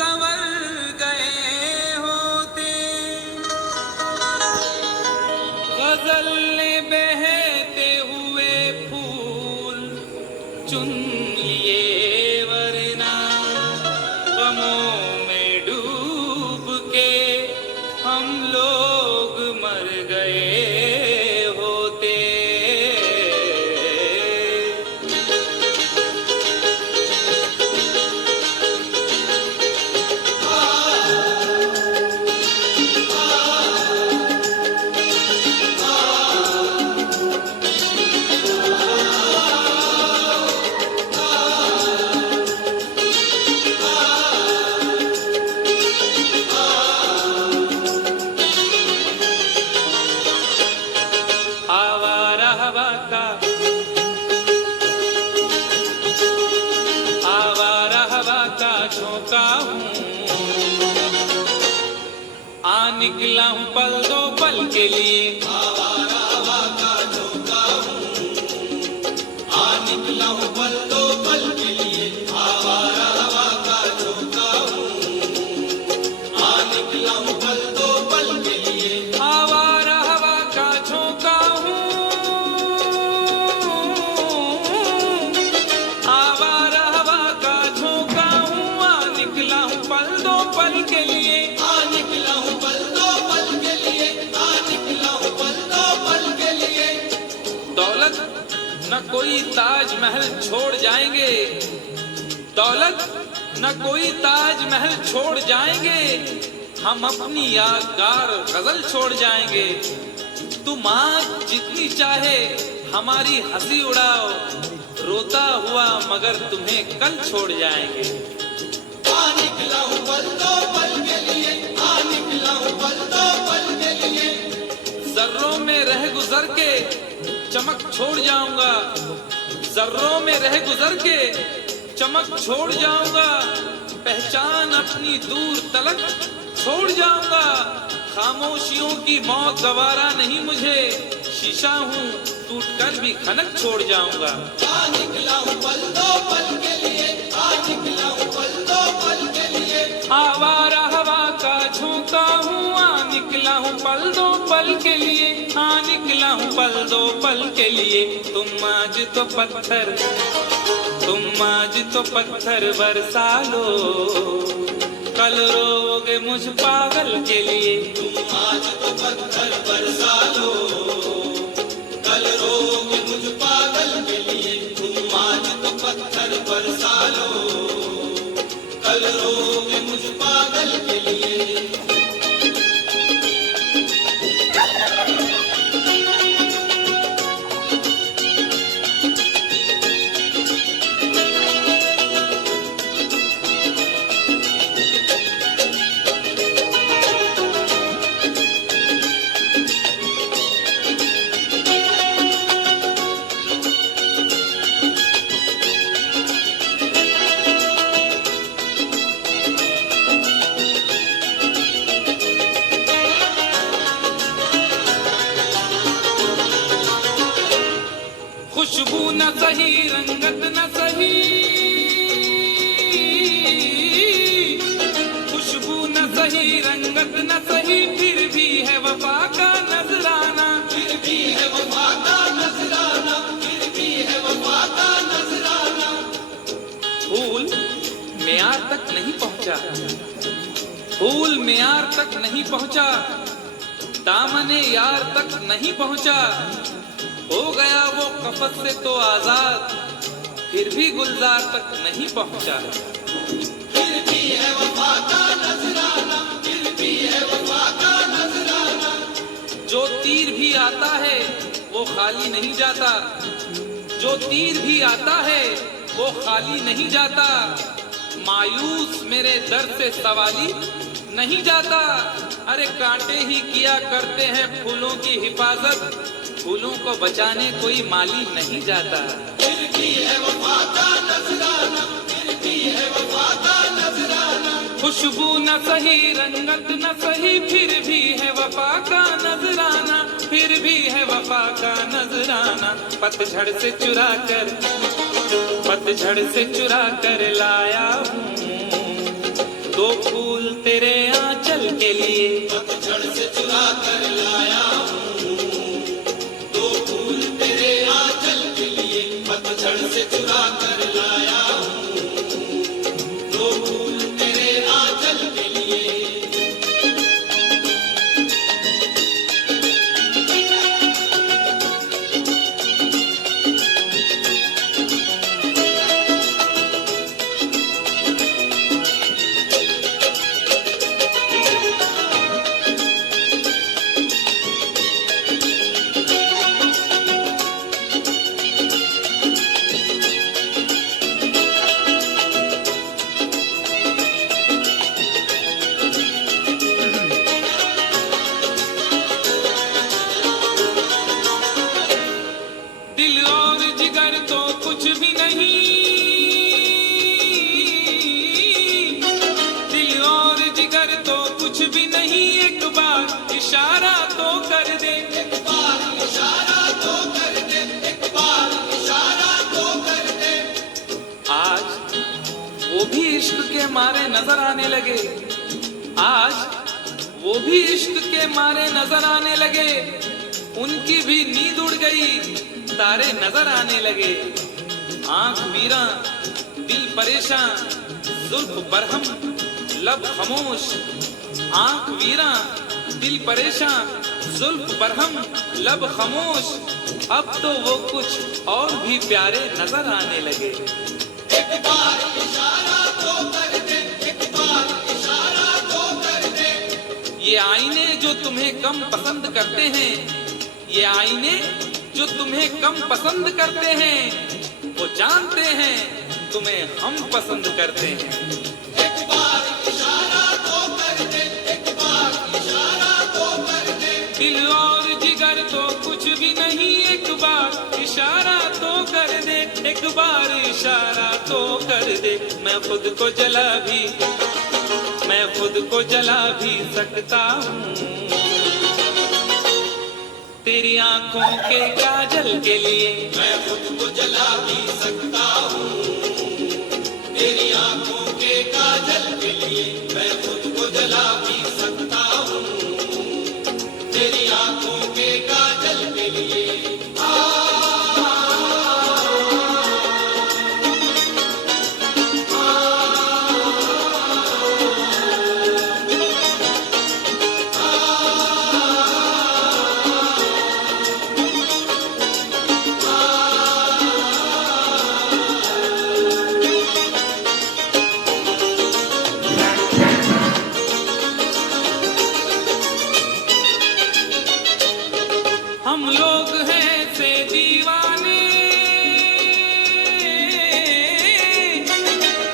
संवर गए होते। गजल ने बहते हुए फूल चुन लिए, वरना गमों में डूब के हम लोग मर गए होते। आवारा हवा का, आवारा हवा का झोंका हूँ, आ निकला हूँ पल दो पल के लिए। आवारा हवा का झोंका हूँ, आ निकला हूँ पल दो पल के लिए। आवारा हवा का झोंका हूँ, आ निकला हूँ पल दो पल के लिए। आवारा हवा का झोंका हूँ, आवारा हवा का झोंका हूँ, आ निकला हूँ पल दो पल के लिए। आ निकला हूँ पल दो पल के लिए, आ निकला हूँ पल दो पल के लिए। दौलत न कोई ताजमहल छोड़ जाएंगे, दौलत न कोई ताजमहल छोड़ जाएंगे, हम अपनी यादगार गजल छोड़ जाएंगे। तुम आज जितनी चाहे हमारी हंसी उड़ाओ, रोता हुआ मगर तुम्हें कल छोड़ जाएंगे। आ निकला हूँ पल दो पल के लिए, आ निकला हूँ पल दो पल के लिए। जर्रों में रह गुजर के चमक छोड़ जाऊंगा, जर्रों में रह गुजर के चमक छोड़ जाऊंगा, पहचान अपनी दूर तलक छोड़ जाऊंगा। खामोशियों की मौत गवारा नहीं मुझे, शीशा हूँ टूट कर भी खनक छोड़ जाऊंगा। आ निकला हूँ पल दो पल के लिए, आ निकला हूँ पल दो पल के लिए। आवारा हवा का झोंका हूँ, आ निकला हूँ पल दो पल के लिए। आ निकला हूँ पल दो पल के लिए। तुम आज तो पत्थर, तुम आज तो पत्थर बरसा लो, कल रोगे मुझ पागल के लिए। तुम आज तो पत्थर बरसा लो, कल रोगे मुझ पागल के लिए। तुम आज तो पत्थर बरसा लो, कल रोगे मुझ पागल के लिए। खुशबू न सही, रंगत न सही, खुशबू न सही, रंगत न सही, फिर भी है वफा का नजराना, फिर भी है वफा का नजराना, फिर भी है वफा का नजराना। फूल मेयार तक नहीं पहुंचा, फूल मेयार तक नहीं पहुंचा, दामने यार तक नहीं पहुंचा, हो गया वो कफस से तो आजाद, फिर भी गुलजार तक नहीं पहुंचा। फिर भी है वफा का नजराना, फिर भी है वफा का नजराना। जो तीर भी आता है वो खाली नहीं जाता, जो तीर भी आता है वो खाली नहीं जाता, मायूस मेरे दर्द से सवाली नहीं जाता। अरे कांटे ही किया करते हैं फूलों की हिफाजत, फूलों को बचाने कोई माली नहीं जाता। फिर भी है वफा का नजराना, फिर भी है वफा का नजराना। खुशबू न सही, रंगत न सही, फिर भी है वफा का नजराना, फिर भी है वफा का नजराना। पतझड़ से चुरा कर, पतझड़ से चुरा कर लाया हूँ दो फूल तेरे आंचल के लिए पतझड़ से चुरा कर लाया हूँ। दो फूल तेरे आंचल के लिए पतझड़ से चुरा कर लाया हूँ। दो फूल तेरे आंचल के लिए। दिल और जिगर तो कुछ भी नहीं, दिल और जिगर तो कुछ भी नहीं, एक बार इशारा तो कर दे, एक बार इशारा तो कर दे, एक बार इशारा तो कर दे। आज वो भी इश्क के मारे नजर आने लगे, आज वो भी इश्क के मारे नजर आने लगे, उनकी भी नींद उड़ गई, तारे नजर आने लगे। आंख वीरा दिल परेशान, जुल्फ बरहम लब खामोश। आंख वीरा दिल परेशान, जुल्फ बरहम लब खामोश। अब तो वो कुछ और भी प्यारे नजर आने लगे। एक बार इशारा तो कर दे, एक बार इशारा तो कर दे। ये आईने जो तुम्हें कम पसंद करते हैं, ये आईने जो तुम्हें कम पसंद करते हैं, वो जानते हैं तुम्हें हम पसंद करते हैं। एक बार इशारा तो कर दे, एक बार इशारा तो कर दे। दिल और जिगर तो कुछ भी नहीं, एक बार इशारा तो कर दे, एक बार इशारा तो कर दे। मैं खुद को जला भी, मैं खुद को जला भी सकता हूँ तेरी आंखों के काजल के लिए। मैं खुद को जला भी सकता हूँ तेरी आंखों के काजल के लिए। मैं खुद को जला भी सकता हूँ तेरी आंखों के काजल के लिए। हम लोग हैं से दीवाने,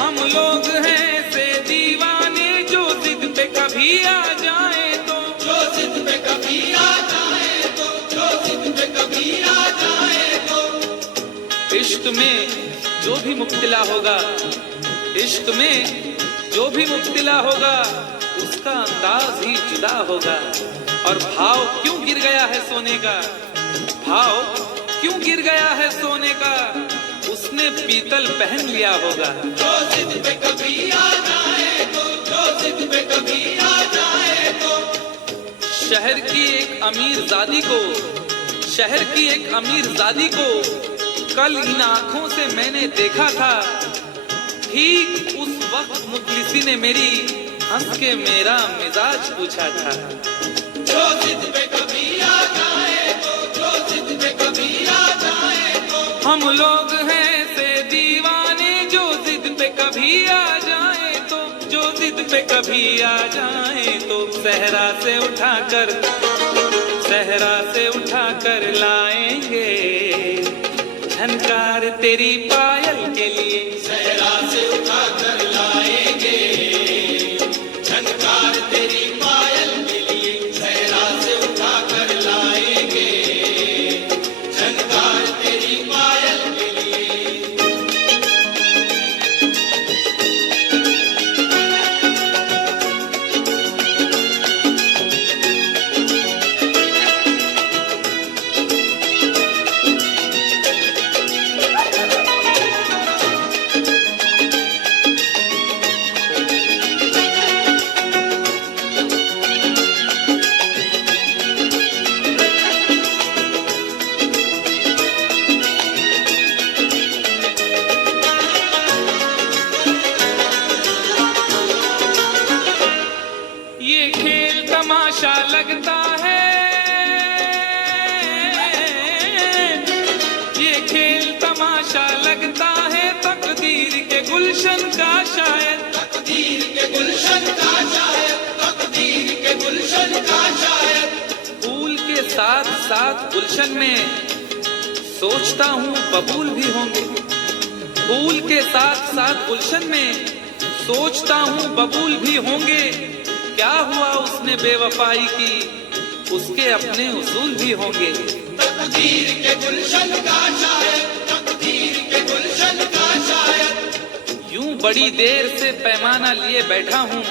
हम लोग हैं से दीवाने, जो जिद पे कभी आ जाए तो, जो जिद पे कभी आ जाए तो, जो जिद पे कभी आ जाए तो। इश्क में जो भी मुब्तला होगा, इश्क में जो भी मुब्तला होगा, उसका अंदाज ही जुदा होगा। और भाव क्यों गिर गया है सोने का, भाव क्यों गिर गया है सोने का, उसने पीतल पहन लिया होगा। जो जिद पे कभी आ जाए तो, जो जिद पे कभी आ जाए तो। शहर की एक अमीर जादी को, शहर की एक अमीर जादी को कल इन आंखों से मैंने देखा था। ठीक उस वक्त मुखलिसी ने मेरी हंस के मेरा मिजाज पूछा था। जो जिद पे कभी आ जाए तो, जो जिद पे कभी आ जाए तो। हम लोग हैं से दीवाने, जो जिद पे कभी आ जाए तो, जो जिद पे कभी आ जाए तो। सहरा से उठाकर, सहरा से उठाकर लाएंगे झनकार तेरी पायल के लिए। सहरा से उठाकर लाएंगे झनकार तेरी पायल के लिए। सहरा से उठाकर लाएंगे झनकार तेरी पायल के लिए। गुलशन का शायद, तकदीर के गुलशन का शायद। फूल के साथ साथ गुलशन में सोचता हूँ बबूल भी होंगे। फूल के साथ साथ गुलशन में सोचता हूँ बबूल भी होंगे। क्या हुआ उसने बेवफाई की, उसके अपने उसूल भी होंगे। तकदीर के गुलशन का शायद, तकदीर के गुलशन का शायद। यूं बड़ी देर से पैमाना लिए बैठा हूँ,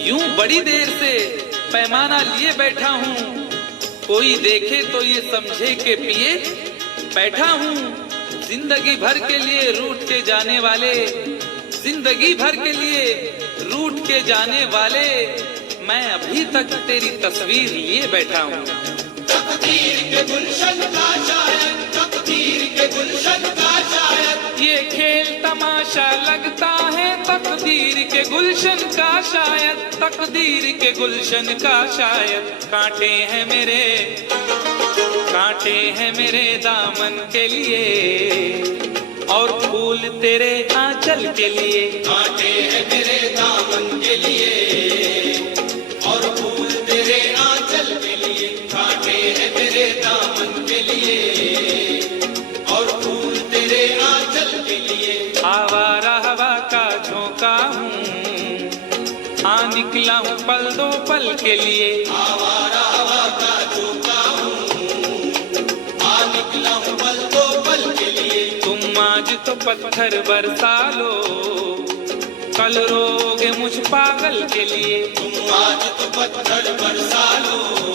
यूं बड़ी देर से पैमाना लिए बैठा हूँ। कोई देखे तो ये समझे के पिए बैठा हूँ। जिंदगी भर के लिए रूठ के जाने वाले, जिंदगी भर के लिए रूठ के जाने वाले, मैं अभी तक तेरी तस्वीर लिए बैठा हूँ। तकदीर के गुलशन का शायद, तकदीर के गुलशन का शायद। ये खेल तमाशा लगता है तकदीर के गुलशन का शायद, तकदीर के गुलशन का शायद। कांटे हैं मेरे, कांटे हैं मेरे दामन के लिए, और फूल तेरे आंचल के लिए। कांटे हैं मेरे दामन के लिए, और फूल तेरे आंचल के लिए। कांटे हैं मेरे दामन के लिए, और फूल तेरे आंचल के लिए। आवारा हवा का झोंका हूँ, आ निकला हूँ पल दो पल के लिए। आवारा हवा का झोंका हूँ, आ निकला हूँ पल दो पल के लिए। तुम आज तो पत्थर बरसा लो, कल रोगे मुझ पागल के लिए। तुम आज तो पत्थर बरसा लो,